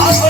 Pastor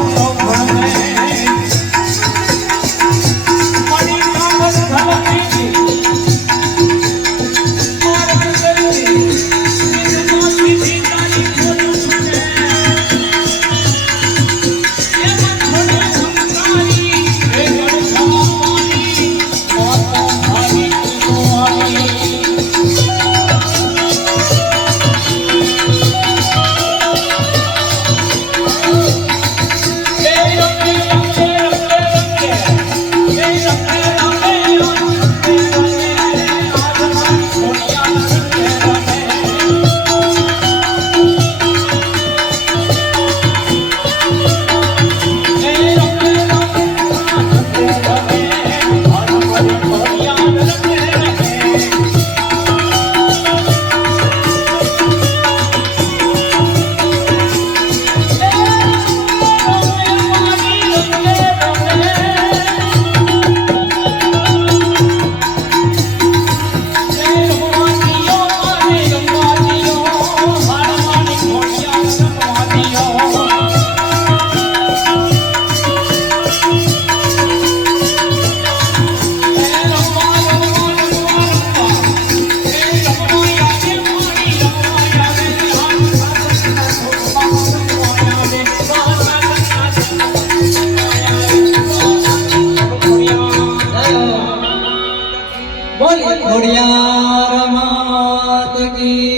બોલી ઘોડિયાર માત કી